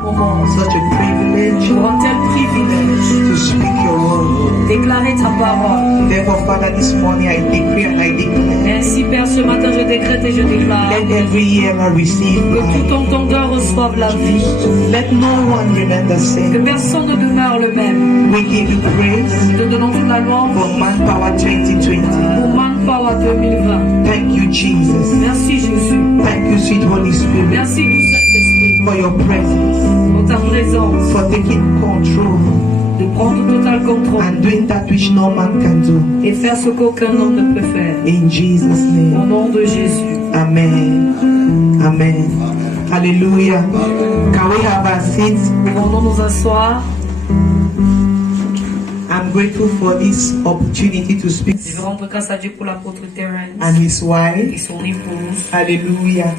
Such a privilege Grand-tel privilège to speak your word. déclarer ta parole. Therefore, Father, this morning I decree and I declare. Ainsi, Père, ce matin, je décrète et je déclare Let every hearer receive que life. tout entendeur reçoive la vie, Let no one remain the que same. personne ne demeure le même. We give you praise Nous te donnons toute la louange for Manpower 2020. pour Manpower 2020. Thank you, Jesus. Merci Jésus. Thank you, sweet Holy Spirit, Merci du Saint-Esprit for your presence, pour ta présence, for taking control de prendre total contrôle and doing that which no man can do. et faire ce qu'aucun homme ne peut faire. In Jesus' Au name. nom de Jésus. Amen. Amen. Hallelujah. Can we have our seats? Pouvons-nous nous asseoir? I'm grateful for this opportunity to speak Je veux rendre grâce à Dieu pour l'apôtre Terence and his et wife. son épouse. Hallelujah.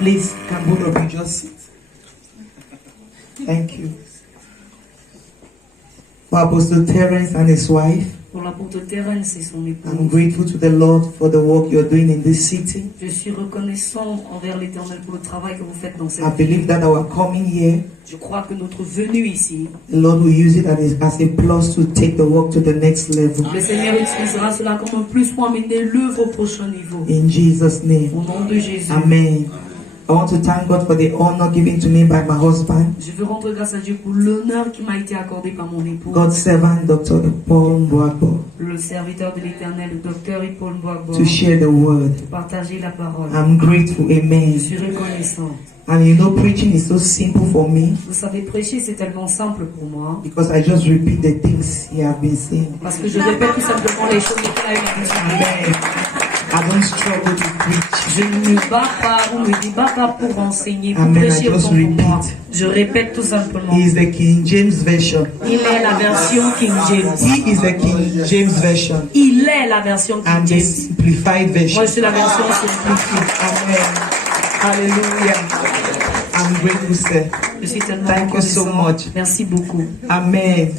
Please, can both of you just sit? Thank you. For Apostle Terence and his wife, Pour l'apôtre Terence et son I'm épouse. grateful to the Lord for the work you're doing in this city. Je suis reconnaissant envers l'Éternel pour le travail que vous faites dans cette I believe ville. that our coming here, Je crois que notre venue ici, the Lord will use it as a plus to take the work to the next level. le Seigneur utilisera cela comme un plus pour amener l'œuvre au prochain niveau. In Jesus' name. Au nom de Jésus. Amen. I want to thank God for the honor given to me by my husband, Je veux rendre grâce à Dieu pour l'honneur qui m'a été accordé par mon époux, God's servant, Dr. Paul Mbwabo, le serviteur de l'Éternel, le docteur Paul Mbwagbo, to share the word. pour partager la parole. I'm grateful. Je Amen. suis reconnaissant. And you know, preaching is so simple for me Vous savez, prêcher, c'est tellement simple pour moi, because I just repeat the things he have been saying. parce que je répète tout simplement les choses qu'il a dit. Amen. I don't struggle to preach. Je ne me bats pas ou me débat pas pour enseigner, pour Amen. prêcher I just autant pour moi. repeat. Je répète tout simplement. He is the King James Version. Il est la version King James. He is the King James Version. Il est la version King I'm the James. simplified version. Moi, je suis la version simplifiée. Amen. Hallelujah. I'm grateful, sir. Je suis tellement Thank you so reconnaissant. much. Merci beaucoup. Amen.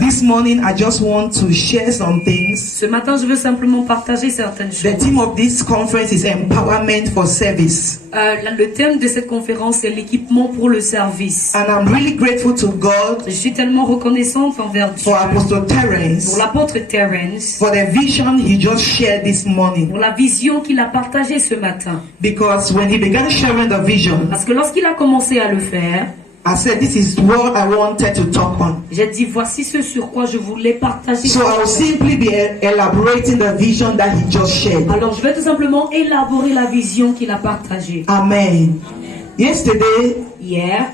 This morning, I just want to share some things. Ce matin, je veux simplement partager certaines The choses. theme of this conference is empowerment for service. Le thème de cette conférence est l'équipement pour le service. And I'm really grateful to God Je suis tellement reconnaissante envers Dieu for Apostle Terence, pour l'apôtre Terence, for the vision he just shared this morning. pour la vision qu'il a partagée ce matin. Because when he began sharing the vision, Parce que lorsqu'il a commencé à le faire, I said, this is what I wanted to talk on. j'ai dit voici ce sur quoi je voulais partager. So I'll simply be elaborating the vision that he just shared. Alors je vais tout simplement élaborer la vision qu'il a partagée. Amen. Yesterday, Hier,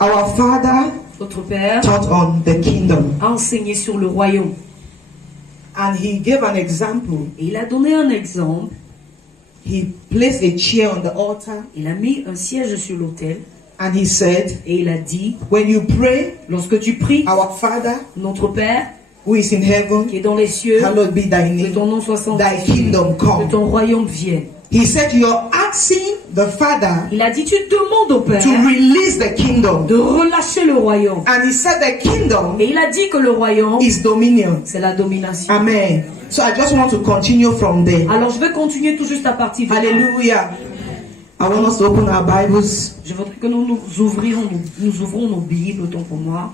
our father notre Père taught on the kingdom. a enseigné sur le royaume. And he gave an example. Et il a donné un exemple. He placed a chair on the altar Il a mis un siège sur l'autel and he said, et il a dit, when you pray, lorsque tu pries, our Father notre Père who is in heaven, qui est dans les cieux, hallowed be thy que name, ton nom soit thy sanctifié, kingdom que come. ton royaume vienne. He said, you're asking the Father Il a dit, tu demandes au Père to release the kingdom. de relâcher le royaume. And he said the kingdom Et il a dit que le royaume, is dominion. c'est la domination. Amen. So I just want to continue from there. Alors je vais continuer tout juste à partir de là. Hallelujah. I want us to open our Bibles. Je voudrais que nous ouvrons nos Bibles, autant pour moi.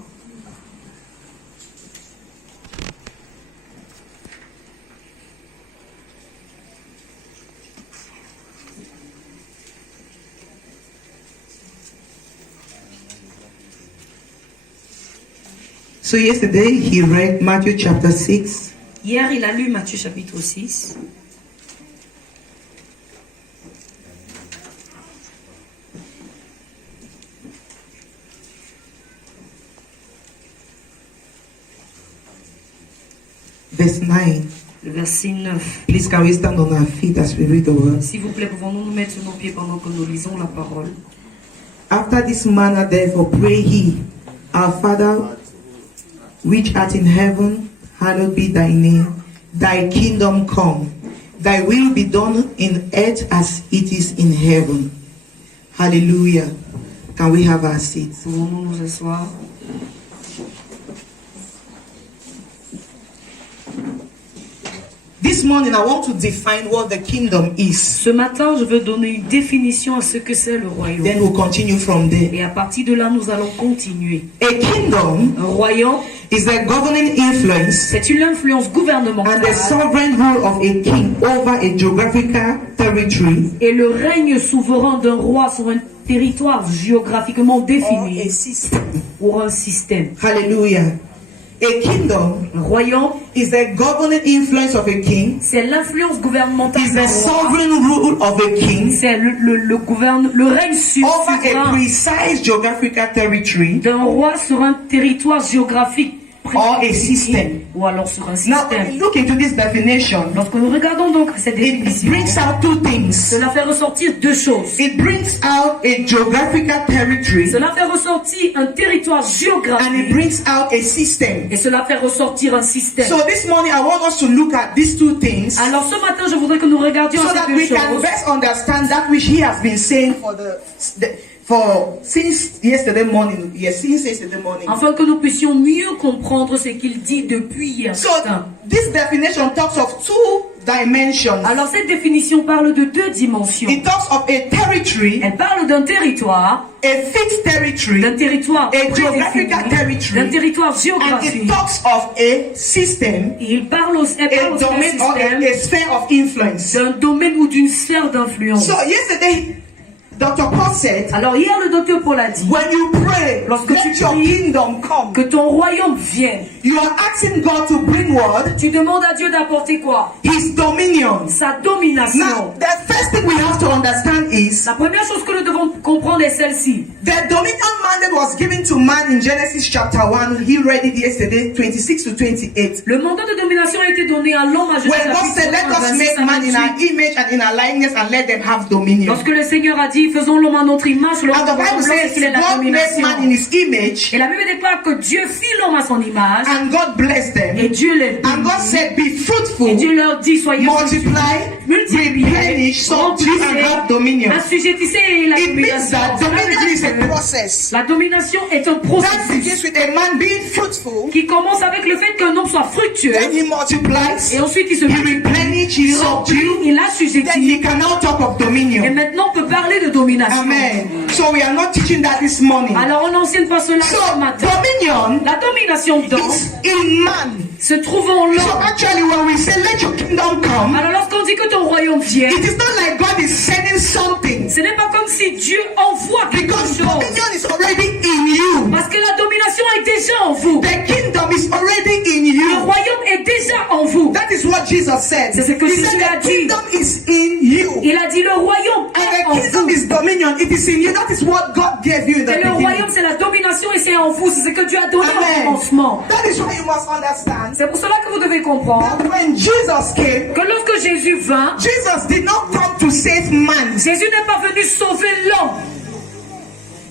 So yesterday he read Matthew chapter 6. Hier, il a lu Matthieu chapitre 6. Verse 9. Le verset 9. Please can we stand on our feet as we read the word? S'il vous plaît, pouvons-nous nous mettre sur nos pieds pendant que nous lisons la parole. After this manner therefore pray ye, our Father which art in heaven, hallowed be thy name. Thy kingdom come. Thy will be done in earth as it is in heaven. Hallelujah. Can we have our seats? Pouvons-nous nous asseoir? this morning I want to define what the kingdom is. Ce matin, je veux donner une définition à ce que c'est le royaume. Then we'll continue from there. Et à partir de là, nous allons continuer. A kingdom Un royaume, is the governing influence c'est une influence and gouvernementale the sovereign rule of a king over a geographical territory et le règne souverain d'un roi sur un territoire géographiquement or défini a system. ou un système. Hallelujah. A kingdom Un royaume, is the governing influence of a king, c'est l'influence gouvernementale is d'un the roi. sovereign rule of a king C'est le règne over a souverain precise geographical territory d'un roi sur un territoire géographique or a system. ou alors sur un Now, système. look into this definition. Lorsque nous regardons donc cette It définition, brings out two things. cela fait ressortir deux choses. It brings out a geographical territory Cela fait ressortir un territoire and it géographique brings out a system. et cela fait ressortir un système. So this morning I want us to look at these two things Alors ce matin, je voudrais que nous regardions so ces that deux we can choses best understand that which he has been saying since yesterday morning. Yes, since yesterday morning. afin que nous puissions mieux comprendre ce qu'il dit depuis hier So matin. this definition talks of two dimensions. Alors cette définition parle de deux dimensions. It talks of a territory, Elle parle d'un territoire, a fixed territory, d'un territoire a geographical prédéfini, territory, d'un territoire and it géographique. talks of a system, Et il parle aussi, elle parle a aussi d'un domain or système, a sphere of influence. d'un domaine ou d'une sphère d'influence. So yesterday, Dr. Paul said, Alors hier, le docteur Paul a dit, when you pray, lorsque let tu your pries, kingdom come. que ton royaume vienne. You are asking God to bring what? Tu demandes à Dieu d'apporter quoi? His dominion. Sa domination. Now, the first thing we have to understand is La première chose que nous devons comprendre est celle-ci. the dominion mandate was given to man in Genesis chapter 1. He read it yesterday, 26 to 28. Le mandat de domination a été donné à l'homme à Genèse When God said, let us make man in our image and in our likeness and let them have dominion. Lorsque le Seigneur a dit, faisons l'homme à notre image, l'homme And the Bible says qu'il est la God made man in domination. his image Et la Bible déclare que Dieu fit l'homme à son image and God blessed them. et Dieu les And God bénit. said, be fruitful, Et Dieu leur dit, soyez multiply, multipliez, replenish, subdue and have dominion. assujettissez la It means domination. that Cela veut dominion is dire a que process. la domination est un That processus begins with a man being fruitful, qui commence avec le fait qu'un homme soit fructueux then he multiplies, et ensuite il se he multiplie, replenishes, he subdues, il then assujettit he can now talk of et dominion. maintenant on peut parler de domination. Amen. So we are not teaching that this morning. Alors on n'enseigne pas cela So ce matin. dominion La domination d'homme is in man. se trouve en So l'homme. actually when we say let your kingdom come, Alors lorsqu'on dit que ton royaume vient, it is not like God is sending something, ce n'est pas comme si Dieu envoie quelque because chose. dominion is already in you. Parce que la domination est déjà en vous. The kingdom is already in Le you. royaume est déjà en vous. That is what Jesus said. C'est ce que He Jésus said a the dit. kingdom is in you. Il a dit le royaume And est the en kingdom vous. is dominion. It is in you. That is what God gave you in the Et le beginning. royaume c'est la domination et c'est en vous. C'est ce que Dieu a donné au Amen. commencement. That is why you must understand C'est pour cela que vous devez comprendre that when Jesus came, que lorsque Jésus vint, Jesus did not come to save man. Jésus n'est pas venu sauver l'homme.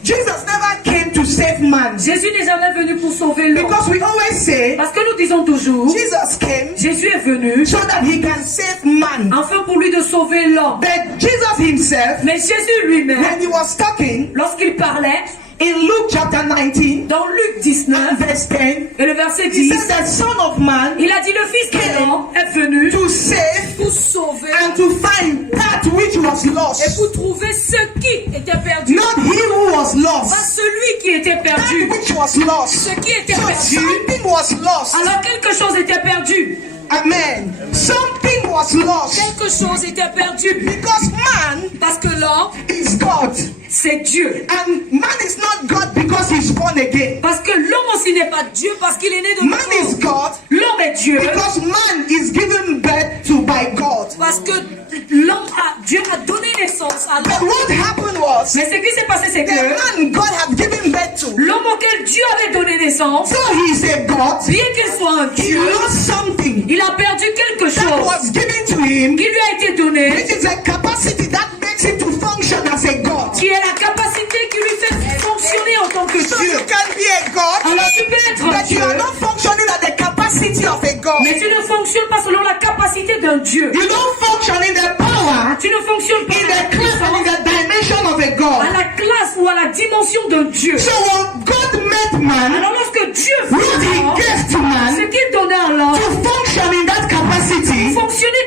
Jesus never came to save man. Jésus n'est jamais venu pour sauver l'homme. Because we always say Parce que nous disons toujours, Jesus came Jésus est venu so that he can save man. afin pour lui de sauver l'homme. But Jesus himself, Mais Jésus lui-même, when he was talking lorsqu'il parlait, in Luke chapter 19, dans Luc 19, verse 10, et le verset he 10, said the Son of Man il a dit le Fils de l'homme est venu to save pour sauver and to find that which was et lost. pour trouver ce qui était perdu. Not he who was Pas lost, celui qui était that perdu. which was lost. Ce qui était So perdu. something was lost. Alors quelque chose était perdu. Amen. Something was lost. Quelque chose était perdu. Because man Parce que l'homme, is God. c'est Dieu. And man is not God because he's born again. Parce que l'homme aussi n'est pas Dieu parce qu'il est né de Man is nouveau. God L'homme est Dieu because man is given birth to by God. parce que Dieu a donné naissance à But l'homme. what happened was Mais ce qui s'est passé, c'est the que man God had given birth to, l'homme auquel Dieu avait donné naissance, so he's a God, bien qu'il soit un he Dieu, lost something il a perdu quelque that chose was given to him, qui lui a été donné, which is a capacity that makes him to function as a God. qui est la capacité qui lui fait fonctionner en tant que So Dieu. you can be a God, Alors tu peux être un but you Dieu, are not functioning at the capacity of a God. mais tu ne fonctionnes pas selon la capacité d'un Dieu. You don't function in the power, Tu ne fonctionnes pas in à la the class, and in puissance, the dimension of a à God. la classe ou à la dimension d'un Dieu. So when God made man, Alors lorsque Dieu what fait he l'homme, gave to ce man qu'il donnait à l'homme, to function in that capacity fonctionner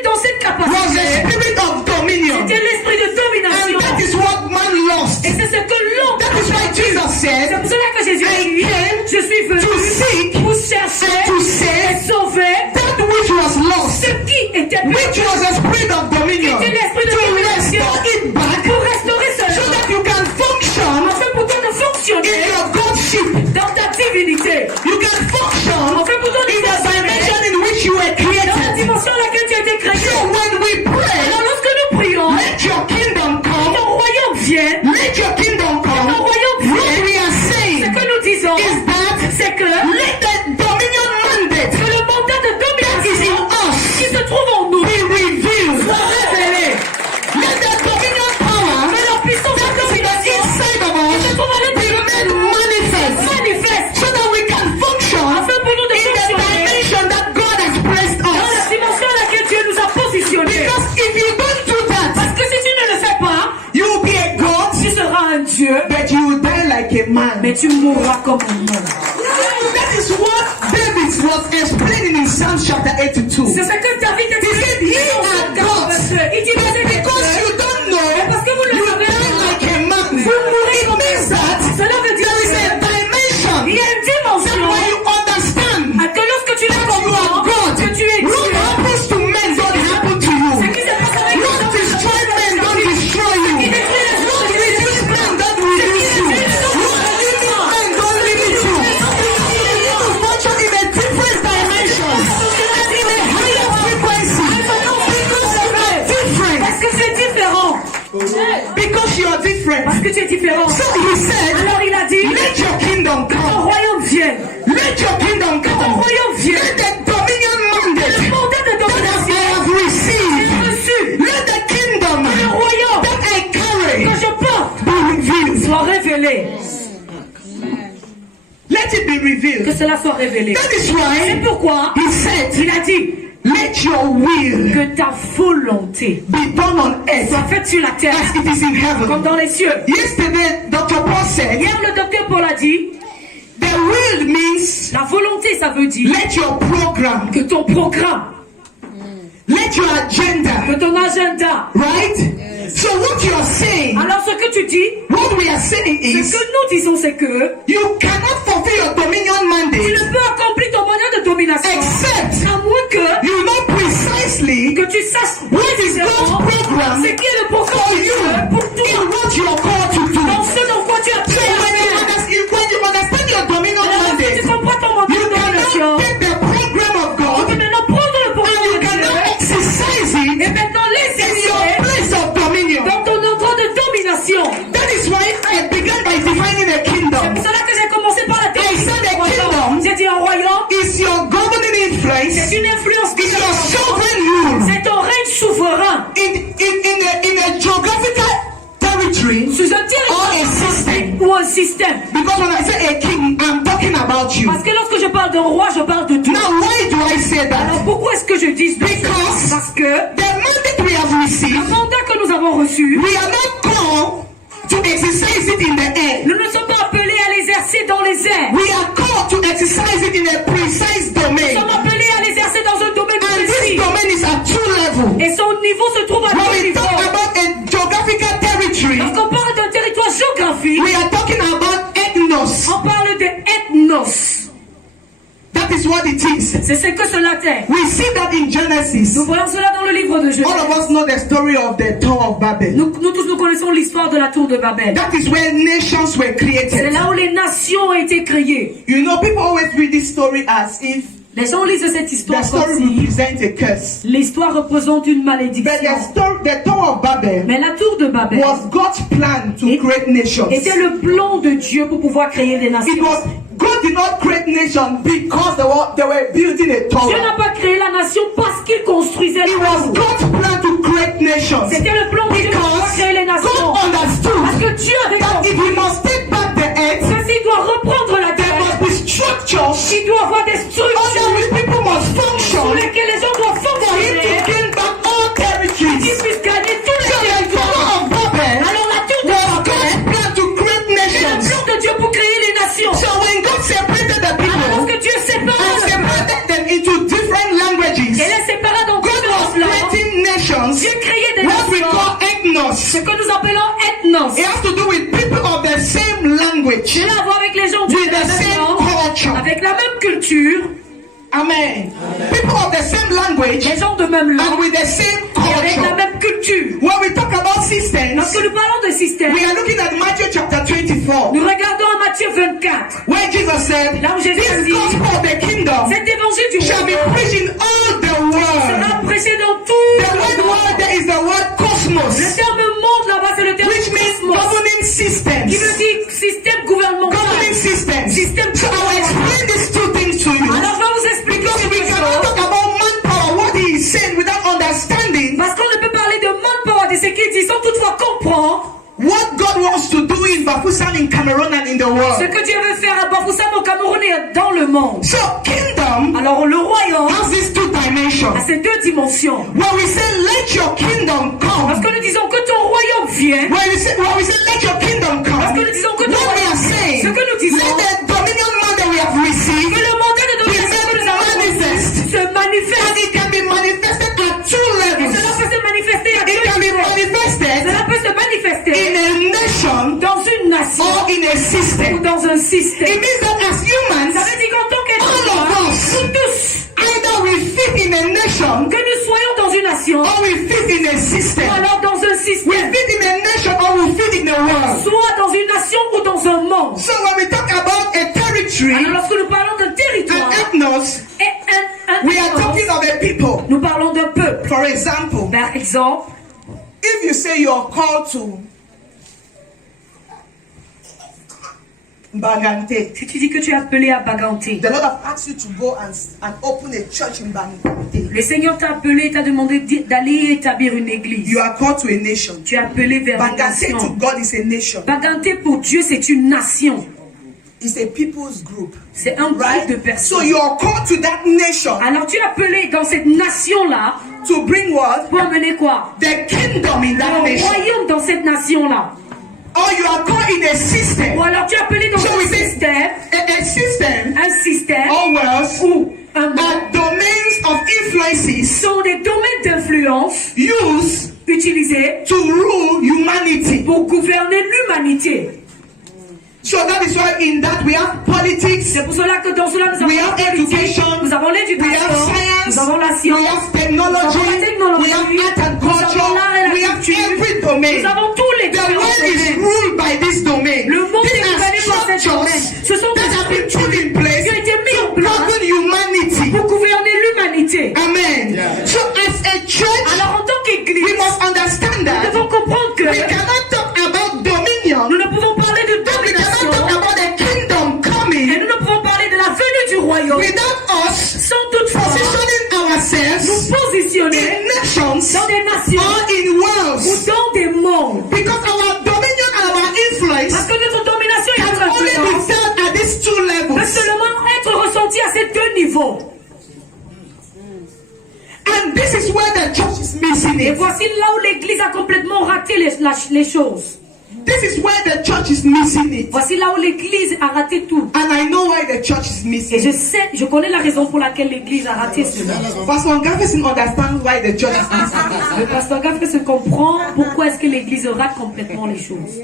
said, C'est pour cela que Jésus a dit, je suis venu to seek pour chercher and to save et sauver that which was lost, ce qui était which perdu, was a spirit of dominion, qui était l'esprit de to domination, restore it back pour restaurer so cela, that you can function afin pour toi de in fonctionner your Godship. dans ta divinité, You can function afin pour toi de in the fonctionner dimension in which you were dans la created. dimension à laquelle tu as été créé. So when we pray, Alors lorsque nous prions, let your kingdom ton come, royaume vienne, let your kingdom come. ton royaume What vienne. we are Ce saying que nous disons, is that c'est que let the dominion mandate que le mandat de that is in domination us qui se trouve en nous be revealed. soit révélé. Let the dominion power Que la puissance de that is in the domination inside of qui se us trouve à be l'intérieur de made nous manifest manifeste so that we can function afin pour nous de in the fonctionner dimension that God has placed dans la us. dimension à laquelle Dieu nous a positionnés. Because if you don't do that, Parce que si tu ne le fais pas, you will be a God, tu seras un Dieu, but you will die like a man. mais tu mourras comme un homme. That is what David was explaining in Psalm chapter 82. C'est ce que David explique He dans are son gods. 42. Il dit, vous êtes des Because dieux. you don't know, Parce que vous ne le you savez die pas. like a man. Vous mourrez It comme un means that homme. Cela veut dire there is a que dimension il y a une that dimension when you understand que lorsque tu la that you are comprends, God, que tu es what Dieu, happens to men don't happen to ce you. qui se passe avec les What hommes, destroy men don't destroy you. qui détruit les What autres, reduce men don't reduce you. What limit men don't limit you. You need to function in a different dimension, in a higher frequency, because you are different. parce que tu es différent. Because you are different. Parce que tu es différent. So he said, Alors il a dit, let your kingdom ton come. royaume vienne. Let your kingdom Ton come. royaume vienne. Let the dominion mandate Le mandat de that I domination have est received. reçu. Let the kingdom Le royaume that I carry que je porte be revealed. soit révélé. Let it be Que revealed. cela soit révélé. That is C'est why pourquoi he said, il a dit let your will que ta volonté be done on earth soit faite sur la terre as it is in comme heaven. dans les cieux. Yesterday, Dr. Paul said, Hier, le docteur Paul a dit, the will means la volonté, ça veut dire let your program, que ton programme, let your agenda, que ton agenda. right? So what you are saying, Alors ce que tu dis, what we are saying ce is, que nous disons, c'est que you cannot fulfill your dominion tu mandate ne peux accomplir ton moyen de domination except à moins que you know precisely tu saches what is précisément God's program ce qui est le programme for de Dieu you pour in toi, what you are called to do. dans ce dans quoi tu as So pris à faire. when you understand your dominion Alors lorsque mandate, tu comprends ton moyen you de domination, cannot take the program of tu God peux maintenant prendre le and programme you de cannot Dieu exercise et it maintenant in your l'exercer place of dominion. dans ton endroit de domination. That is why I began by defining a C'est kingdom. pour cela que j'ai commencé par la I said a royaume. kingdom J'ai dit un royaume, is your governing influence, c'est une influence is your gouvernementale. sovereign rule C'est ton règne souverain in a geographical territory sous un or a territoire system. ou un système. Because when I say a king, I'm talking about you. Parce que lorsque je parle d'un roi, je parle de toi. Now, why do I say Alors that? pourquoi est-ce que je dis ça? Because Parce que the mandate we have le received, mandat que nous avons reçu, we are not called to exercise it in the air. nous ne sommes pas appelés à l'exercer dans les airs. We are called to exercise it in a precise Nous domain. sommes appelés à l'exercer dans un domaine And this précis. domain is at two levels. Et son niveau se trouve à When deux we niveaux. talk about a geographical territory, Lorsqu'on parle d'un territoire géographique, we are talking about ethnos. on parle de ethnos. That is what it is. C'est ce que cela est. We see that in Genesis. Nous voyons cela dans le livre de Genèse. All of us know the story of the Tower of Babel. Nous tous nous connaissons l'histoire de la tour de Babel. That is where nations were C'est created. là où les nations ont été créées. You know, people always read this story as if Les gens lisent cette the histoire story comme si represents a curse. l'histoire représente une But malédiction. the Tower of Babel Mais la tour de Babel was God's plan to Et- create nations. était le plan de Dieu pour pouvoir créer des It nations. was God did not create nations because they were building a Dieu tower. n'a pas créé la nation parce qu'il construisait It la was tour. God's plan to create nations. C'était le plan de Dieu pour pouvoir créer les Because nations. God Parce understood que Dieu avait that if compris He must take back the earth, que s'il doit reprendre la there must terre, be structures il doit avoir des under structures which people must sur function lesquelles les gens doivent for Him to fonctionner, gain back all qu'ils territories. puissent gagner tous So les the territoires. Tower of Babel Alors la tour de was Babel God's plan to create est le nations. plan de Dieu pour créer les nations. So when God separated the Alors people lorsque Dieu sépare and le peuple separated them into different languages, et les sépara dans God différentes was langues, creating nations, Dieu créait des what we nations, call ethnos. ce que nous appelons ethnos. It has to do with people of the same language. language, Cela a à voir avec les gens with de la the même same langue, culture. avec la même culture, Amen. People of the same language les gens de même and langue, with the same et avec la culture. même culture. When we talk about systems, Lorsque nous parlons de système, we are looking at Matthew chapter 24, nous regardons en Matthieu 24, where Jesus said, là où Jésus a this dit, gospel of the kingdom cet évangile du shall be royaume preached in all the world. sera prêché dans tout The word le world monde. there is the word Le cosmos, terme monde là-bas, c'est le terme which means cosmos, governing systems. qui veut dire système gouvernemental. Governing systems. Système So I will explain these two things to you. Alors je vais vous expliquer Because ces we deux cannot choses. talk about manpower, what he is saying, without understanding Parce qu'on ne peut parler de manpower, de ce qu'il dit, sans toutefois comprendre what God wants to do in Bafoussam, in Cameroon, and in the ce world. que Dieu veut faire à Bafoussam, au Cameroun et dans le monde. So kingdom Alors le royaume has these two dimensions. a ces deux dimensions. When we say let your kingdom come, Lorsque nous disons que ton royaume vienne, when we say let your kingdom come, lorsque nous disons que ton what we are royaume saying, vienne, ce que nous disons, let the dominion mandate we have que received le mandat de domination que nous avons reçu se and manifeste. it can be manifested at two Et levels. cela peut se manifester à It deux can be niveaux. manifested Cela peut se manifester in a nation dans une nation or in a ou system. dans un It système. means that as humans, Ça veut dire qu'en tant qu'être all humain, of us, nous tous, either we fit in a nation que nous soyons dans une nation, or we fit in a ou system. alors dans un We système, fit in a nation or we fit in the world. soit dans une nation ou dans un monde. So when we talk about a territory, Alors lorsque nous parlons d'un an territoire ethnos, et un we are talking of a people. nous parlons d'un peuple. For example, Par exemple, if you say you're called to Bagante, si tu dis que tu es appelé à Baganté, the Lord have asked you to go and open a church in Bagante. le Seigneur t'a appelé, t'a demandé d'aller établir une église. You are called to a nation. Tu es appelé vers une Bagante to nation. God is a nation. Baganté pour Dieu, c'est une nation. It's a people's group. C'est un groupe de Right? So personnes. you are called to that nation Alors tu es appelé dans cette nation-là to bring what? pour amener quoi? The kingdom in that Le nation. royaume dans cette nation-là. Or you are called in a system. Ou alors tu es appelé dans So un we say système, a system un or wealth ou un monde. are domains of influences Sont des domaines d'influence used utilisés to rule humanity. pour gouverner l'humanité. So that is why in that we have politics, C'est pour cela que dans cela nous avons we have la politique, education, nous avons we have l'éducation, science, nous avons la we science, have technology, nous avons la technologie, we have art and nous avons l'art et culture, we la have culture, every domain. nous avons tous les The world is domaines. ruled by this domain. Le monde These est are gouverné par cette domaine. structures Ce sont that des have been put in structures place qui ont été mises en to place govern humanity. pour gouverner l'humanité. Amen. So as a church, Alors en tant we qu'église, must understand nous that devons comprendre que we cannot talk about dominion, nous ne pouvons parler de and we cannot domination talk about the kingdom et coming nous ne pouvons parler de la venue du royaume without us sans toutefois positioning ourselves nous positionner in nations dans des nations or in ou worlds. dans des mondes. Because our dominion and our Parce influence que notre domination et can notre only be influence felt at these two peut levels. seulement être ressentie à ces deux niveaux. And this is where the church is missing Et it. voici là où l'Église a complètement raté les choses. This is where the church is missing it. Voici là où l'Église a raté tout. And I know why the church is Et missing je it. sais, je connais la raison pour laquelle l'Église a raté cela. Pastor Gafferson understands why the church is missing it. Le pasteur Gaffrey se comprend pourquoi est-ce que l'Église rate complètement les choses.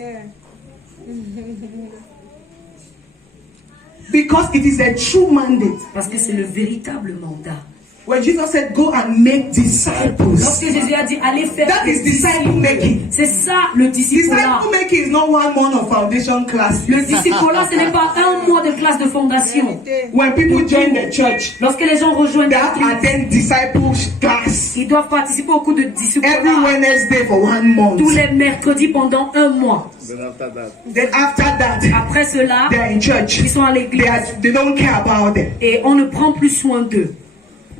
Because it is a true mandate. Parce que c'est le véritable mandat. When Jesus said, go and make disciples. Lorsque Jésus a dit allez faire That des is disciple making. c'est ça le disciple-là. Disciple making is not 1 month of foundation class. Le disciple-là, ce n'est pas un mois de classe de fondation. When people join the church, Lorsque les gens rejoignent they have to l'Église, attend disciples class ils doivent participer au cours de disciples every Wednesday for 1 month. tous les mercredis pendant un mois. Then after that, Après cela, they are in church. ils sont à l'église They don't care about them. et on ne prend plus soin d'eux.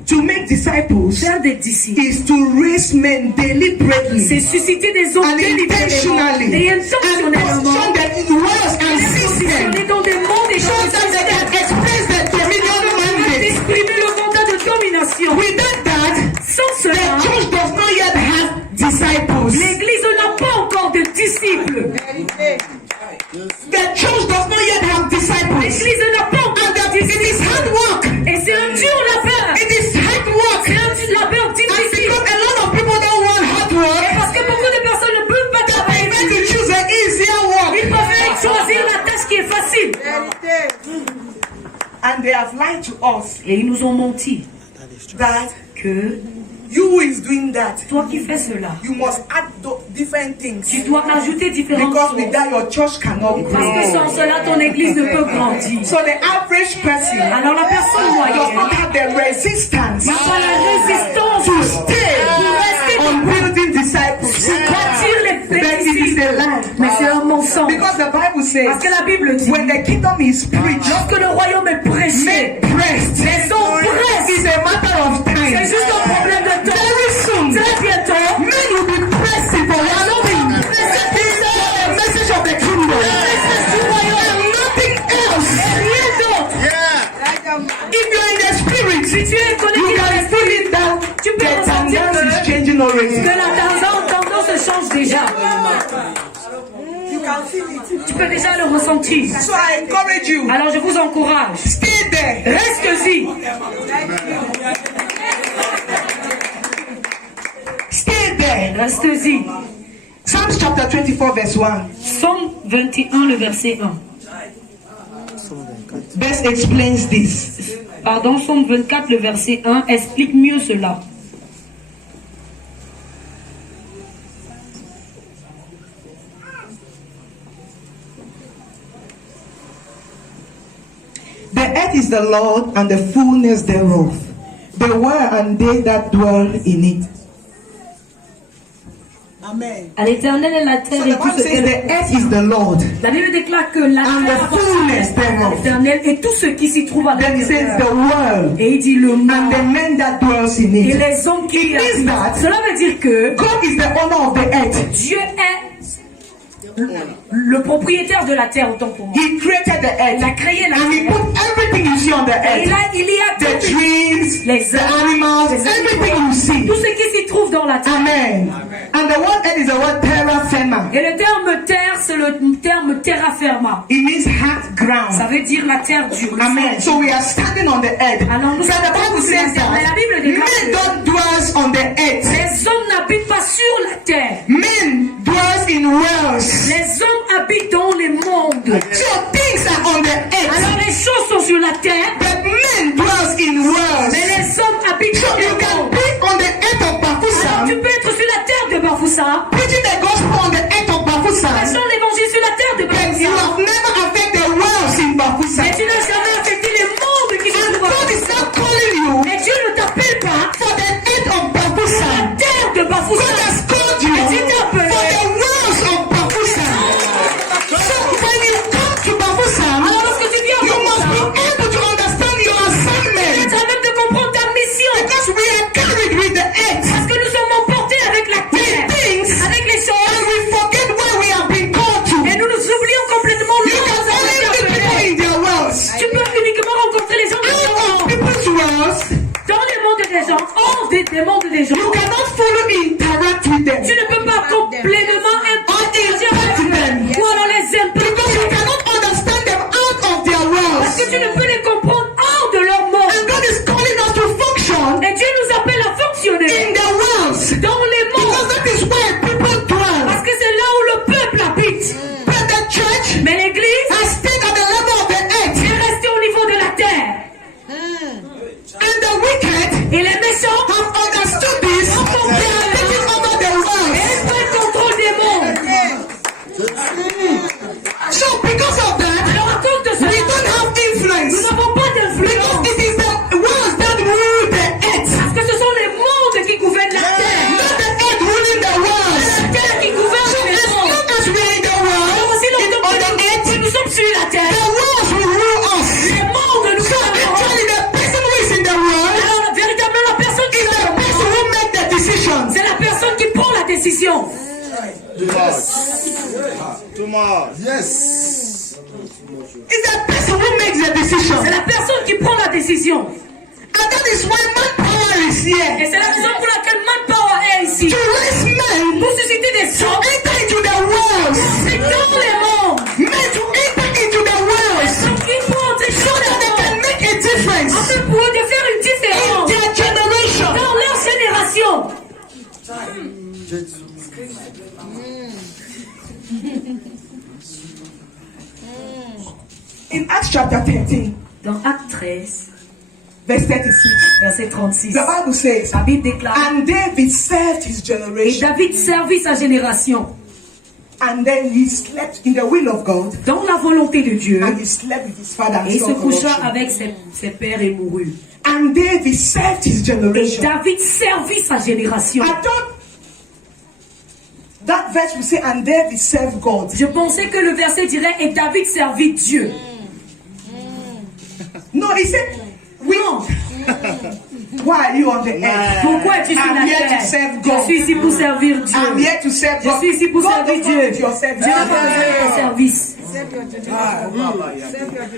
To make disciples Faire des disciples, is to raise men deliberately c'est susciter des hommes and délibérément intentionally et and intentionnellement, position them in worlds and les systems positionner dans des mondes et so dans des that they systèmes can express their dominion afin mandate. d'exprimer le mandat de domination. Without that, Sans the cela, church does not yet have disciples. l'Église n'a pas encore de disciples. The church does not yet have disciples. L'Église n'a pas encore de It is disciples. hard work. Et c'est un dur labeur. It is hard work. C'est un labeur And difficile. because a lot of people don't want hard work, Parce que beaucoup de personnes ne peuvent pas they travailler. prefer to choose the easier work. Ils préfèrent choisir la tâche qui est facile. And they have lied to us Et ils nous ont menti that que you who is doing that, toi qui fais cela, you must add different things. tu dois ajouter différentes Because choses. without your church cannot Parce que grow. sans cela, ton église ne peut grandir. So the average person Alors la personne does moyenne not have the resistance n'a pas la résistance to stay pour rester on building disciples. bâtir les But it is disciples. a lie. Mais c'est un mensonge. Because the Bible Parce says, que la Bible dit, when the kingdom is preached, lorsque le royaume est prêché, make pressed. les hommes pressent. It's a matter of C'est time. juste un problème de temps. Very soon, Très bientôt, men will be pressing for one thing. The message of the kingdom. And nothing else. rien d'autre. If you're in the spirit, Si tu es you connecté dans can l'esprit, feel it that tu peux the ressentir tendance is que changing already. la tendance change déjà. You can feel it. Tu peux déjà le ressentir. So I encourage you, Alors je vous encourage, stay there. reste-y, Stay there. reste-y. Psalms chapter 24 verse 1. Psaume 21, le verset 1. Best explains this. Pardon, Psaume 24, le verset 1 explique mieux cela. The earth is the Lord and the fullness thereof, the world and they that dwell in it. Amen. À l'éternel est la terre So et the tout Bible ce says qu'elle the earth is the Lord. La Bible déclare que la And terre the fullness thereof. appartient à l'éternel et tout ce qui s'y trouve à Then it says l'intérieur. the world Et il dit le and monde the men that dwells in et it. les hommes qui y It means habitent. that Cela veut dire que God is the owner of the earth. Dieu est le propriétaire de la terre, autant pour moi. He created the Il a earth créé la and he terre. put everything you see on the Et earth. il y a The tout, trees, les the animals, les everything you see. tout ce qui s'y trouve dans la terre. Amen. And the word earth is the word terra firma. Et le terme terre, c'est le terme terra firma. It means hard Ça ground. veut dire la terre dure. le Amen. sol. So we are standing on the earth. Alors nous So the Bible says that Mais la Bible déclare men don't dwell on the earth. les hommes n'habitent pas sur la terre. Men dwell in wells. Les hommes habitent dans les mondes. So things are on the earth, Alors les choses sont sur la terre, but men dwell in wells. mais les hommes habitent So dans you les can mondes. be on the earth of Alors Bafoussam, tu peux être sur la terre de Bafoussa, preaching the gospel on the earth of Bafoussam, prêchant l'évangile sur la terre de but you Bafoussa. have never affected the wells in Mais Bafoussam. tu n'as jamais affecté les mondes qui se And trouvent à God is Bafoussa. not calling you Mais Dieu ne t'appelle pas for the earth of pour la Bafoussam. terre de God Bafoussa. has called you Mais Dieu for t'a appelé the wells of Bafoussam. So when you come to Bafoussam, Alors lorsque tu viens à you must be Bafoussa, able to understand your tu assignment, es à même de comprendre ta mission. because we are carried with the earth. Parce que nous sommes emportés avec la terre, Things avec les and choses. we forget where we have been called to. Et nous nous oublions complètement You l'endroit can où nous only avons été meet people appelés. in their wells. Tu peux uniquement rencontrer les gens qui Out sont of people's wells, dans les mondes des gens, hors des mondes des gens. you cannot fully interact with them. Tu ne peux pas complètement interagir avec eux ou alors les Because you impacter. cannot understand them out of their wells. Parce que tu ne peux les comprendre hors de leur monde. And God is calling us to function Et Dieu nous appelle à in fonctionner the wells. dans les Because mondes. that is where people dwell. Parce que c'est là où le peuple habite. But the church Mais l'église has stayed at the level of the earth. est restée au niveau de la terre. And the wicked Et les méchants have understood this. They are taking over the wells. ils prennent contrôle des mondes. So because of that, Alors à cause de we cela, don't have nous influence. n'avons pas Because d'influence. it is the wells that rule the earth. Parce que ce sont les mondes qui gouvernent la terre. Not the earth ruling the wells. La terre qui gouverne les As mondes. long as we are in the world, Alors aussi longtemps on the que earth, nous sommes sur la the terre, wells will rule us. les mondes nous So gouverneront. actually, the person who is in the world Alors véritablement la personne qui is the est person who makes the decisions. c'est la personne qui prend la décision. Too much. Yes. It's the person who makes the decision. C'est la personne qui prend la décision. And that is why manpower is here. Et c'est la raison pour laquelle Manpower est ici. To raise men Pour susciter des to hommes enter into the wells. et dans les mondes. Men to enter into the wells. Donc ils vont entrer So dans that les they can mondes. make a difference Afin pour eux de faire une in différence their generation. dans leur génération. In Acts chapter 13, Dans Acte 13, verse 36. verset 36, The Bible says, la Bible déclare, and David served his et generation, David servit sa génération and then he slept in the will of God, dans la volonté de Dieu, and he slept with his father and et il se saw coucha corruption. avec ses pères et mourut. And David served his Et generation. David servit sa génération. I thought that verse will say, and David served God. Je pensais que le verset dirait, et David servit Dieu. No, he said, we Non. Why are you on the earth? Pourquoi es-tu sur I'm la here to terre? serve Je God. suis ici pour servir Dieu. I'm here to serve Je God. suis ici pour God servir does not Dieu. need your service. Dieu n'a pas besoin de ton service.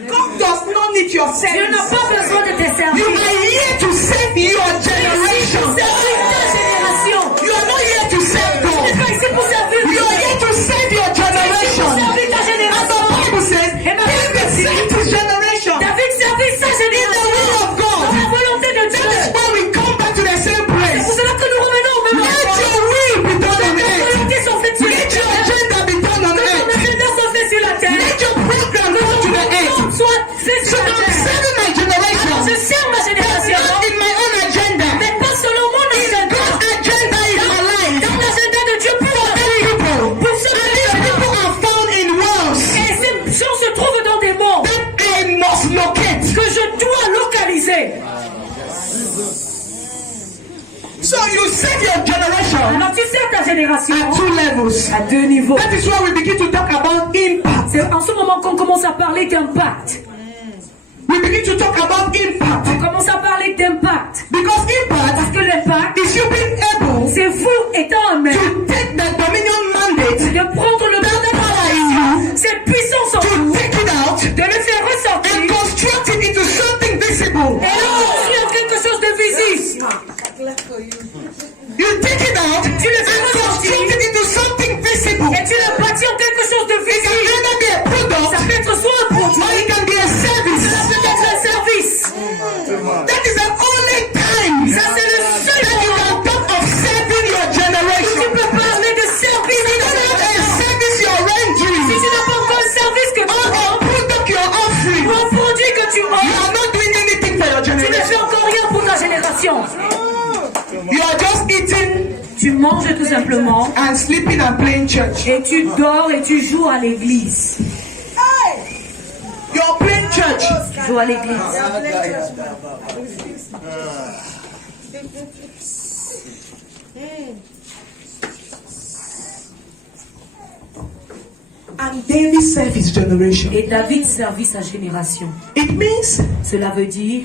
God does not need your Dieu service. n'a pas besoin de tes You services. are here to save your Tu es ici generation. pour servir ta génération. You are not here to save Tu n'es God. pas ici pour servir You Dieu. are here to save your Tu es ici generation. pour servir ta And génération. the Bible says, Et ma Bible David dit, saved his generation. David servit sa In the génération. will of God. Dans la volonté de Dieu. That is why we come back to the same C'est pour place. cela que nous revenons au même Let endroit. your will be done on Que earth. volontés sont faites sur la Let your terre. agenda be done on Que ton earth. agenda soit fait sur la terre. Let your program go to the earth. Soit fait So sur la I'm terre. serving my Alors generation. je sers ma génération. Not in my own agenda. Mais pas selon mon agenda. God's agenda is my life. Dans l'agenda de Dieu pour la vie. People. Pour ceux And these people are found in worlds et ces gens se trouvent dans des mondes that I must locate. que je dois localiser. So you save your generation Alors tu sers ta génération at two levels. à deux niveaux. That is why we begin to talk about impact. C'est en ce moment qu'on commence à parler d'impact. We begin to talk about On impact. commence à parler d'impact. Because impact Parce que l'impact, is you being able c'est vous étant en même to take the dominion mandate, de prendre le mandat par cette puissance en to vous, take it out, de le faire and ressortir construct it into something visible. et le construire en quelque chose de visible. You take it out Tu le fais and construct ressortir it into something visible. et tu le bâtis en quelque chose de It can visible. either be a Ça product peut être soit un or produit, it can be a ça service. peut être un service. That is the only time Ça c'est le seul that you moment can talk of serving your où tu generation. peux parler de service If de you ta don't have a génération. service you're Si rendering, tu n'as pas encore le service que tu or a offres, product you're offering, ou un produit que tu you offres, are not doing anything for your tu ne fais generation. encore rien pour ta génération. You are just eating Tu manges tout simplement and sleeping and playing church. et tu dors et tu joues à l'église. You're playing church. Tu joues à l'église. And David served his generation. Et David servit sa génération. It means Cela veut dire,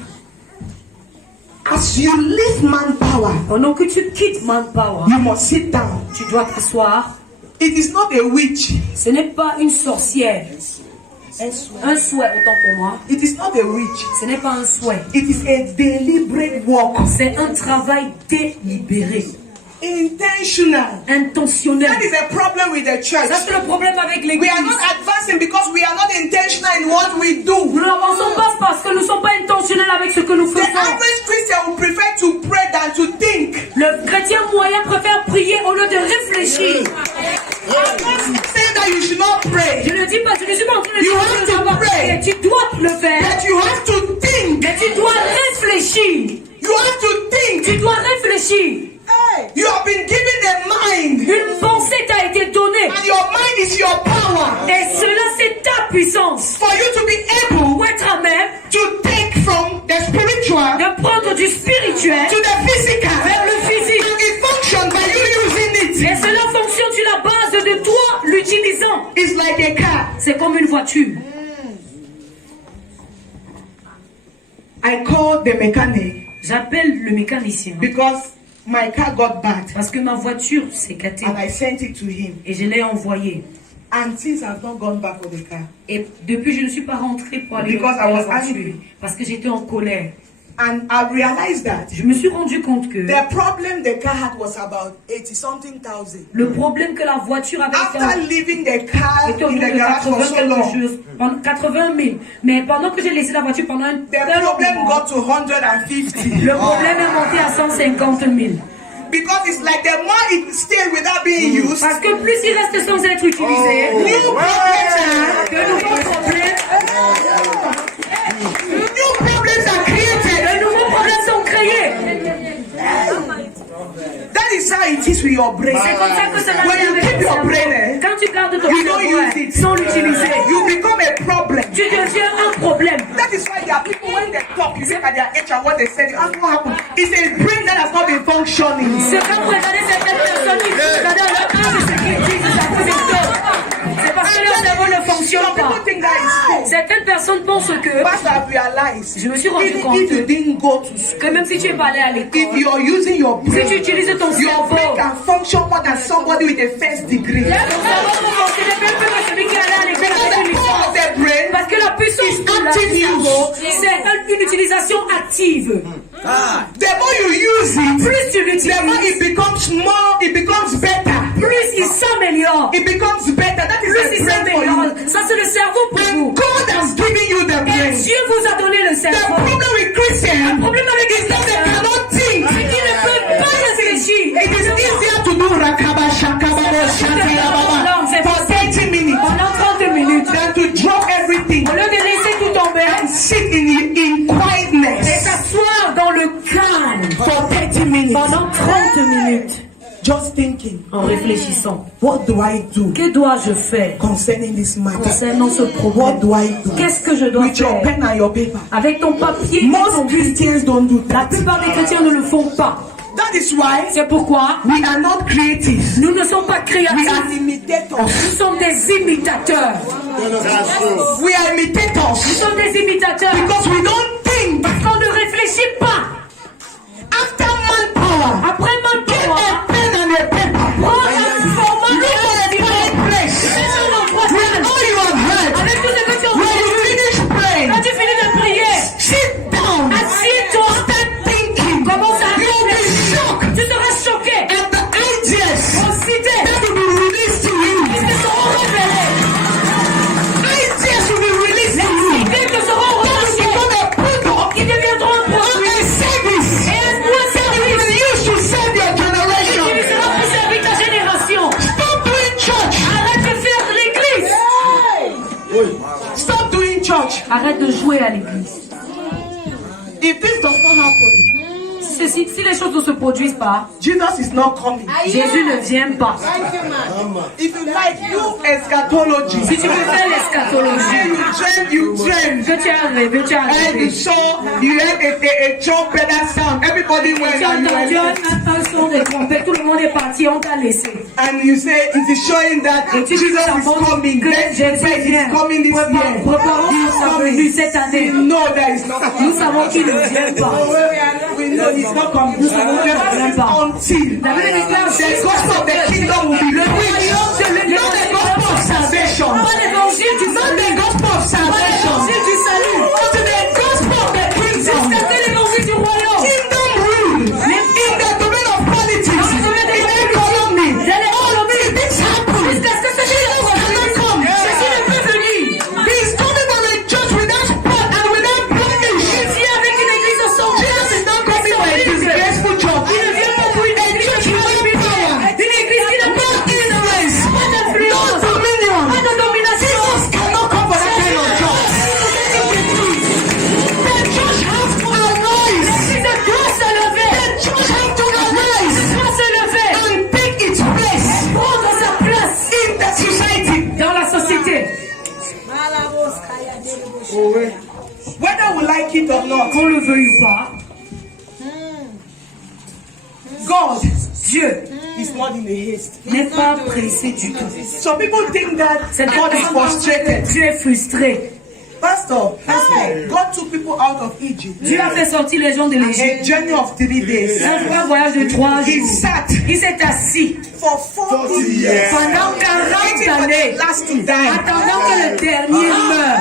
as you leave manpower, pendant que tu quittes Manpower, you must sit down. tu dois t'asseoir. It is not a witch. Ce n'est pas une sorcière. Un souhait, autant pour moi. It is not a witch. Ce n'est pas un souhait. It is a deliberate work. C'est un travail délibéré, Intentional. intentionnel. That is a problem with the church. Ça, c'est le problème avec We l'église. are not advancing because we are not intentional in what we do. Nous n'avançons pas parce que nous ne sommes pas intentionnels avec ce que nous The faisons. average Christian will prefer to pray than to think. Le chrétien moyen préfère prier au lieu de réfléchir. I'm not saying that you should not pray, Je ne dis pas, je ne suis pas en train de You dire have que tu to ne dois pas pray. prier. Tu dois le faire. but you have to think. Mais tu dois réfléchir. You have to think. Tu dois réfléchir. You have been given a mind, Une pensée t'a été donnée. and your mind is your power Et cela, c'est ta puissance. for you to be able Pour être à même to take from the spiritual de prendre du spirituel to the physical. vers le physique. And it functions by you using it. Et cela fonctionne sur la base de toi l'utilisant. It's like a car. C'est comme une voiture. I called the mechanic J'appelle le mécanicien because my car got bad, parce que ma voiture s'est gâtée and I sent it to him. et je l'ai envoyée. And since I've not gone back for the car, Et depuis, je ne suis pas rentrée pour aller Because I dans la was voiture angry. parce que j'étais en colère. and I realized that Je me suis rendu compte que the problem the car had was about 80-something thousand. le problème que la voiture avait After leaving the car était autour in de the garage for 80 so quelque long, chose, pendant 80 000. Mais pendant que j'ai laissé la voiture pendant un the très long problem moment, got to 150. le problème est monté à 150 000. Because it's like the more it stays without being used, Parce que plus il reste sans être utilisé, new problems de nouveaux problèmes, it is with your brain. C'est comme ça que ça va When you avec keep ton your cerveau. brain, eh, Quand tu gardes ton you don't cerveau use it. sans l'utiliser, You become a problem. tu deviens un problème. That is why there are people when they talk, you look at their age and what they said, you ask what happened. It's a brain that has not been functioning. C'est quand vous regardez certaines personnes qui regardent leur âge et ce qu'ils disent, ça vous étonne. C'est parce que leur cerveau ne fonctionne Some people pas. think that is cool. Certaines personnes pensent que, But I've realized, je me suis rendu even compte if you didn't go to school, que même si tu es pas allé à if l'école, you're using your si tu brain, utilises ton your brain cerveau, can function more than somebody with a first degree. ton cerveau peut fonctionner même plus que celui qui est allé à l'école Because avec the une power licence. of the brain, Parce que la puissance It's du active cerveau, use. c'est une utilisation active. the more you use it, Plus tu the more l'utilises, it becomes more, it becomes better. plus il s'améliore. It becomes better. That is Plus the il brain for s'améliore. you. Ça, c'est le cerveau pour And vous. God has given you the Et brain. Dieu vous a donné le The cerveau. problem with Christians Le problème avec les is that they chrétiens, cannot think. c'est qu'ils ne peuvent pas réfléchir. It is easier to do rakaba shakaba shati rababa for 30 minutes Pendant 30 minutes, than to drop everything au lieu de laisser tout tomber and sit in et quietness s'asseoir dans le calme for 30 minutes. pendant 30 minutes Just thinking, en réfléchissant. what do I do Que dois-je faire concerning this matter? concernant ce What problème? do I do? Qu'est-ce que je dois With your faire? pen and your paper. Avec ton papier et Most ton stylo. Christians don't do La that. plupart des chrétiens ne le font pas. That is why C'est pourquoi we are not creative. nous ne sommes pas We créatifs. are imitators. Nous sommes des imitateurs. We are Nous imitators sommes des imitateurs. because we don't think. Parce qu'on ne réfléchit pas. After manpower, Après get maintenant, a pen and a paper. prends un format Look for a quiet place. Mets un endroit With calme. all you have heard. Avec tout ce que tu as When you entendu. finish praying, Quand tu finis de prier, sit down. assieds-toi. Start thinking. Commence à You'll be réfléchir. shocked Tu seras choqué. at the ideas Aux idées that will be released to you. qui te seront révélées. Ideas will be released to you. Idées te seront That will relâchées. become a product Qui deviendront un of produit. a service. Et un service. You should serve your Qui generation. sera pour servir ta génération. Stop doing church. Arrête de faire l'église. Stop doing church. Arrête de jouer à l'église. If this does not happen, Si les choses ne se produisent pas, Jesus is not coming. Jésus ne vient pas. If you like, do eschatology. Si tu veux faire l'eschatologie, You dream. que tu as rêvé, tu as And you rêvé. saw, you heard a trumpet that sound. Everybody went Tu as and you entendu were un son de trompette, tout le monde est parti, on t'a laissé. and you say it is showing that Et tu Jesus dis ça is coming. que Let's Jésus say vient. he's coming this year. Préparons He's sa venue coming. cette année. We know that he's not Nous coming. savons qu'il ne vient pas. We know he's not coming. Nous savons qu'il ne vient pas. Until La Bible déclare the gospel of the kingdom will be le preached. royaume de Not the l'évangile. gospel of salvation. Pas l'évangile du Not salut. the gospel of Pas salvation. l'évangile du salut. To the gospel of the kingdom. Jusqu'à l'évangile du royaume. Kingdom rule. In the domain of politics. Dans le domaine In de the economy. de l'économie. Until this happens. Jusqu'à ce que ce Jesus cannot come. Jésus ne peut venir. He's coming on a church without spot and without blemish. Il vient avec une église sans Jesus is not coming for a disgraceful church. Il ne vient pas pour une église qui va power. Une église qui n'a pas d'influence. Pas No d'influence. dominion. Pas de domination. Jesus cannot come for that kind of church. The church has to arise. L'église doit se lever. The church has to arise Doit se lever. and take its place Prendre sa place in the society. dans la société. Whether we like it or not, Qu'on le veuille ou pas, God Dieu is not in a haste. n'est pas pressé du tout. Some people think that Cette God is frustrated. Dieu est frustré. Pastor, God took people out of Egypt. Dieu a fait sortir les gens de l'Égypte. A journey of 3 days. Un voyage de 3 He jours. sat Il s'est assis for 40 years. pendant 40 Waiting for années, the last to die. attendant que le dernier meure.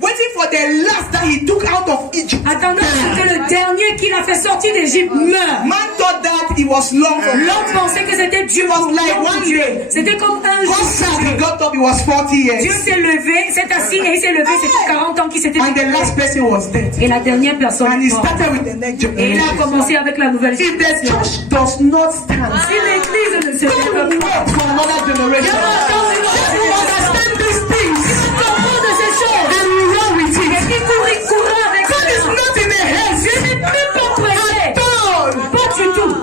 Waiting for the last that he took out of Egypt. Attendant que le dernier qu'il a fait sortir d'Égypte meure. Man thought that it was long for L'homme pensait que c'était Dieu. was like one day. C'était comme un God jour. sat, he got up, it was 40 Dieu years. s'est levé, s'est assis et il s'est levé. C'était 40 ans qu'il s'était And the last person was dead. Et la dernière personne And est he morte. started with the next Et il a generation. commencé avec la nouvelle If the génération. church does not stand, Si l'église ne se don't lève pas, wait for another generation. Dieu You understand these things comprend de ces choses. and we run with Et it. qui courra avec God is ça. not in a haste. Dieu n'est plus pas pressé. At all. Pas du tout.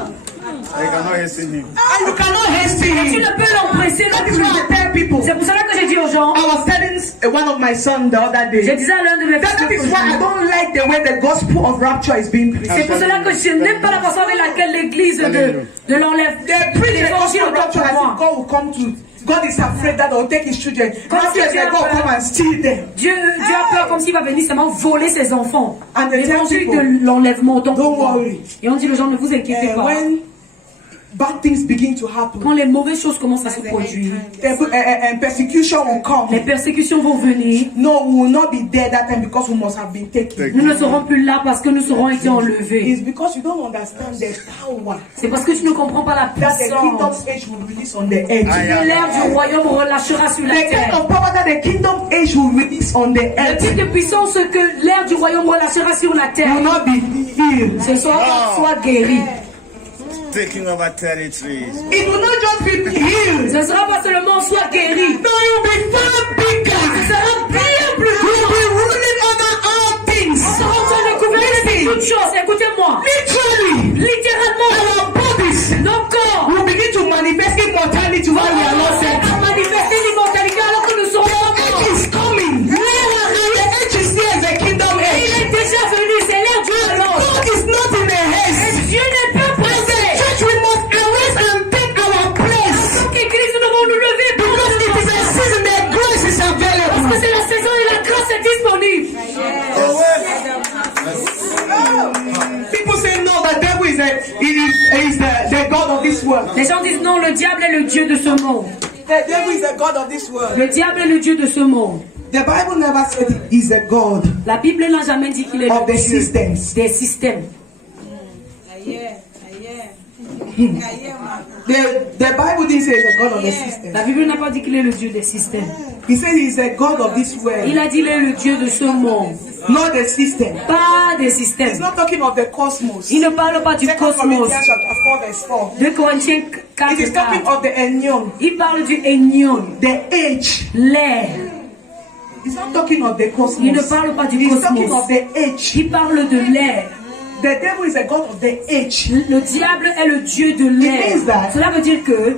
I cannot hear him. And you cannot hasten Tu him. ne peux l'empresser non That is plus. why I tell people. C'est pour cela que j'ai dit aux gens, I was telling one of my sons the other je day. disais à l'un de mes That is fils, why I don't like the way the gospel of rapture is being preached. c'est pour cela que je n'aime pas la façon avec laquelle l'église de l'enlève. They preach the L'évangile gospel of autant rapture pour as moi. if God will come to. God is afraid that He'll take His children. Comme Rapture si is Dieu like a God peur. come and steal them. Dieu a peur comme s'il va venir seulement voler ses enfants. And they tell L'évangile people, de l'enlèvement autant don't pour moi. worry. Et on dit aux gens, ne vous inquiétez pas. When bad things begin to happen, Quand les mauvaises choses commencent à se produire, and persecution will come. les persécutions vont venir. No, we will not be there that time because we must have been taken. Nous ne serons plus là parce que nous serons été enlevés. It's because you don't understand the power C'est parce que tu ne comprends pas la that the puissance kingdom's age will release on the earth. que l'air du royaume relâchera sur la The kind terre. of power that the kingdom age will release on the Le earth type de puissance que l'air du royaume relâchera sur la will terre. not be healed. Ce sera soit guéri. Taking over territories. It will not just be healed. Ce ne sera pas seulement soit guéri. No, it will be far Ce bigger. sera bien plus We will grand. be ruling over all On things. sera en train de gouverner toutes choses. Écoutez-moi. Literally, Littéralement, our bodies nos corps will begin to manifest immortality while we are not commenceront dead. à manifester l'immortalité alors que nous serons The age morts. is coming. The age is here as a kingdom Il age. est déjà venu, c'est l'air du royaume. God is not in a haste. Dieu n'est pas As a pressé. church, we must arise and take our place. En tant qu'église, nous devons nous lever pour Because it is a season that grace is parce que available. c'est la saison et la grâce est disponible. People say no, the devil is the God of this world. Les gens disent non, le diable est le Dieu de ce monde. The devil is the God of this world. Le diable est le Dieu de ce monde. The Bible never said he's the God La Bible n'a jamais dit qu'il est of le the Dieu systems. des systèmes. The Bible didn't say he's the God of the systems. La Bible n'a pas dit qu'il est le Dieu des systèmes. He said he's the God of this Il world, a dit qu'il est le Dieu de ce monde, not the system. pas des He's systèmes. not talking of the cosmos. Il ne parle pas du 2 cosmos. Corinthians chapter 4 verse 4. 2 Corinthiens It is 4, talking 4. of the Enyon, Il parle du Aignon, the age. l'air. He's not talking of the cosmos. Il ne parle pas du He's talking cosmos. of the age. Il parle de l'air. The devil is a God of the age. Le diable est le Dieu de means l'air. that- Cela veut dire que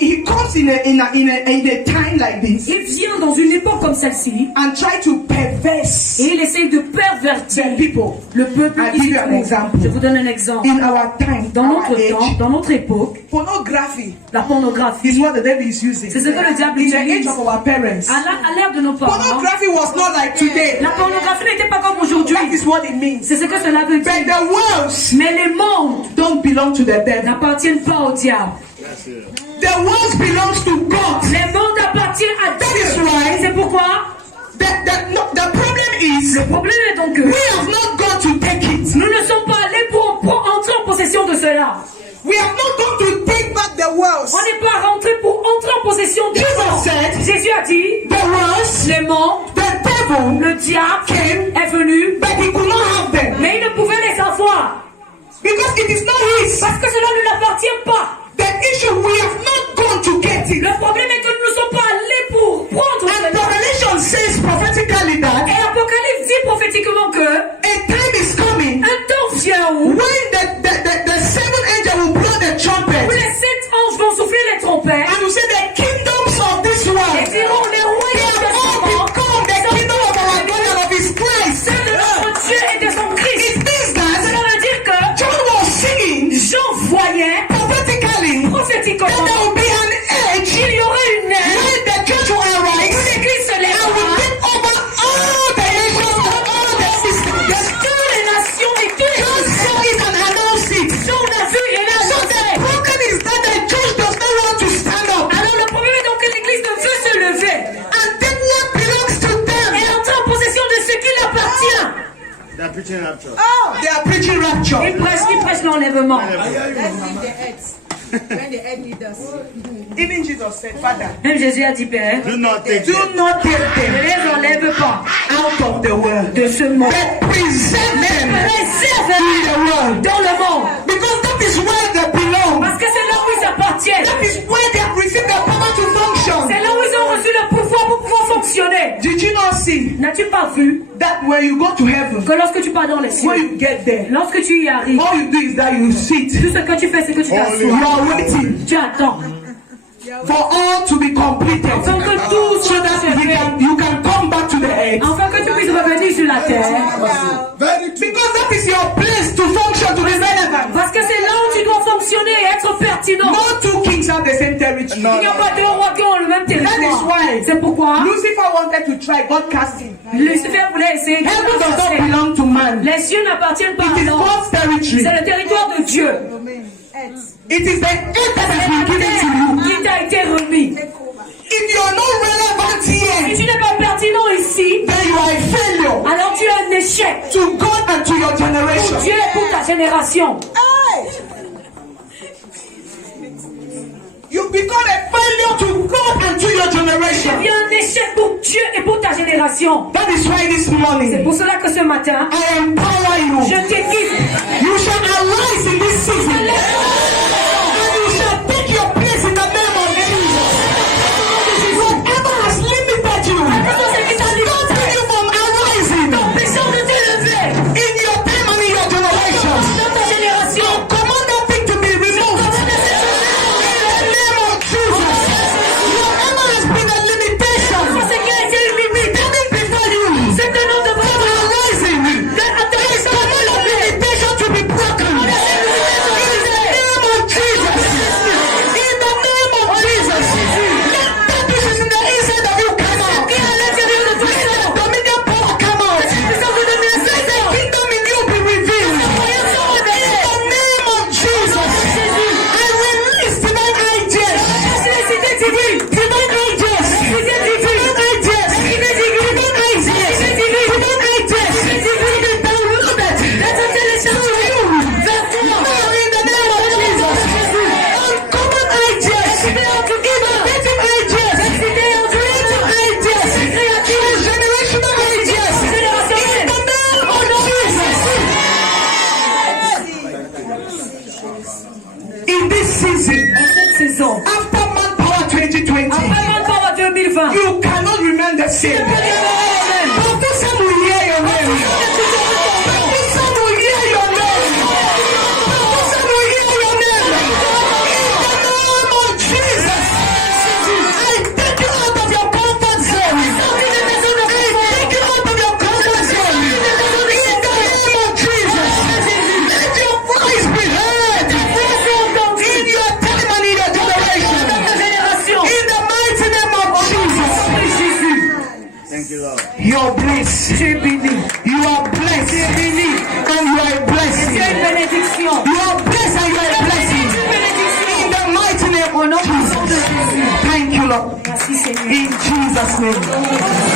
He comes in a time like this il vient dans une époque comme celle-ci and try to perverse et il essaye de pervertir the people. le peuple I'll qui give se you an trouve. example. Je vous donne un exemple. In our time, Dans our notre temps, age, dans notre époque, pornography la pornographie, is what the devil is using. c'est ce que le diable In the age utilise. of our parents, À l'ère de nos parents, pornography was not like today. la pornographie n'était pas comme aujourd'hui. That is what it means. C'est ce que cela veut But dire. the worlds Mais les mondes don't belong to the devil. n'appartiennent pas au diable. The worlds belongs to God. Les mondes appartiennent à That is Dieu. why C'est pourquoi the problem is le problème est donc que we have not gone to take it. nous ne sommes pas allés pour entrer en possession de cela. We have not gone to take back the worlds. On n'est pas rentré pour entrer en possession du Jesus monde. said, Jésus a dit, the worlds, les mondes, the devil, le diable came, est venu, but he could not have them. mais il ne pouvait les avoir. Because it is not his. Parce que cela ne l'appartient pas. The issue, we have not gone to get it. Le problème est que nous ne sommes pas allés pour prendre And cela. Revelation says prophetically that Et l'Apocalypse dit prophétiquement que a time is coming un temps vient où when the seven angel will blow the trumpet. les 7 anges vont souffler les trompettes And you say the kingdoms of this et world, diront les they royaumes de have ce all monde become the kingdom of our God and of his Christ. ceux de notre Dieu et de son Christ. It means that Cela veut dire que John was singing Jean voyait prophetically that prophétiquement there will be an age qu'il y aurait une ère when the church will où arise l'Église se and will lèvera take over all the nations and all the systems. de toutes les nations et tous les John saw it and announced it. Jean l'a vu et l'a So the annoncé. problem is that the church does not want to stand up Alors le problème est donc que l'Église ne veut se lever and take what belongs to them. et entrer en possession de ce qui l'appartient. They are preaching rapture. They are preaching rapture. Il prêche l'enlèvement. When the end leaders. Even Jesus said, Father, Même Jésus a dit, Père, Do not take do them. not take ne them les enlève pas out of the world, de ce monde. but present them in Réserve-les the world. dans le monde. Because that is where they belong. Parce que c'est là où ils appartiennent. That is where they have received the power to function. C'est là où ils ont reçu le pouvoir pour pouvoir fonctionner. Did you not see N'as-tu pas vu that when you go to heaven, que lorsque tu pars dans les cieux, when you get there, lorsque tu y arrives, all you do is that you sit. tout ce que tu fais, c'est que tu You t'assois. are waiting Tu attends. for all to be completed, Afin que tout so soit that achevé. you can come back to the earth. Afin que tu puisses revenir sur la terre. Because that is your place to function, to be relevant. Parce que c'est là où tu dois fonctionner et être pertinent. No two kings have the same territory. Il n'y a pas deux rois qui ont le même That is territoire. why C'est pourquoi Lucifer wanted to try God casting. Lucifer voulait essayer de Heaven does not chasser. belong to man. Les cieux n'appartiennent pas It à is l'homme. God's territory. C'est le territoire de Dieu. It is the earth that has C'est been la given to you. terre qui t'a été remis. If you are not relevant Si here, tu n'es pas pertinent ici, then you are a failure alors tu es un échec. to God and to your generation. Dieu est pour ta génération. You become a failure to God and to your Tu generation. es un échec pour Dieu et pour ta génération. That is why this C'est morning pour cela que ce matin, I empower you. je t'équipe. You shall arise in this season and you shall take your place in the name of Jesus. Whatever has limited you, stopping you from arising Empêchant de t'élever in your time and in your generation, dans ta génération. command that thing to be removed in the name of Jesus. Whatever has been a limitation Ce qui a été limité, coming before you, c'est que nous devons arising, command that limitation to be broken. In the name of Jesus. In the name of Jesus. Let that which is in the inside of you come out. Let the dominion power come out. Let the kingdom in you be revealed. In the name of Jesus. I release divine ideas. Divine ideas. Divine ideas. Divine ideas. Divine ideas. Divine ideas. To be downloaded to you. Now in the name of Jesus. Uncommon ideas. Innovative ideas. Creative ideas. Generational ideas. In the name of Jesus. In this season, en cette saison. after Manpower 2020, Après encore en 2020, you cannot remain the same. Professor will hear your name. Professor will hear your name. Professor will hear your name. In the name of Jesus, I take you out of your comfort zone. I take you out of your comfort zone. In the name of Jesus, let your voice be heard in your time and in your generation. In the mighty name of Jesus. Thank you, Lord. You're blessed. tu es béni. You are blessed. And you are a Tu es blessing. une bénédiction. You are blessed and you are a blessing. In the mighty name Au nom of puissant de Jesus. Jésus. Thank you, Lord. Merci Seigneur. In Jesus' name.